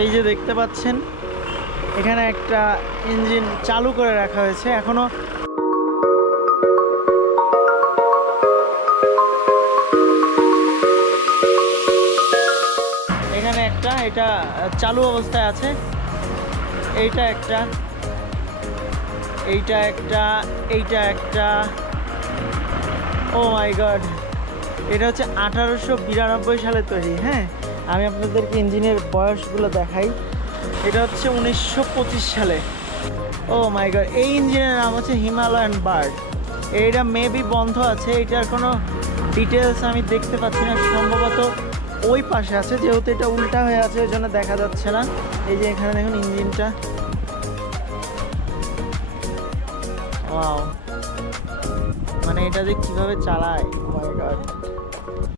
এই যে দেখতে পাচ্ছেন এখানে একটা ইঞ্জিন চালু করে রাখা হয়েছে এখনো। এখানে একটা, এটা চালু অবস্থায় আছে। এইটা একটা, এইটা একটা, এইটা একটা। ও মাই গড, এটা হচ্ছে 1892 সালে তৈরি। হ্যাঁ, আমি আপনাদেরকে ইঞ্জিনের বয়সগুলো দেখাই। এটা হচ্ছে 1925 সালে। ও মাই গড, এই ইঞ্জিনের নাম হচ্ছে হিমালয়ান বার্ড। এইটা মেবি বন্ধ আছে, এটার কোনো ডিটেলস আমি দেখতে পাচ্ছি না। সম্ভবত ওই পাশে আছে, যেহেতু এটা উল্টা হয়ে আছে ওই জন্য দেখা যাচ্ছে না। এই যে এখানে দেখুন ইঞ্জিনটা। ওয়াও, মানে এটা যে কিভাবে চালায়, ও মাই গড।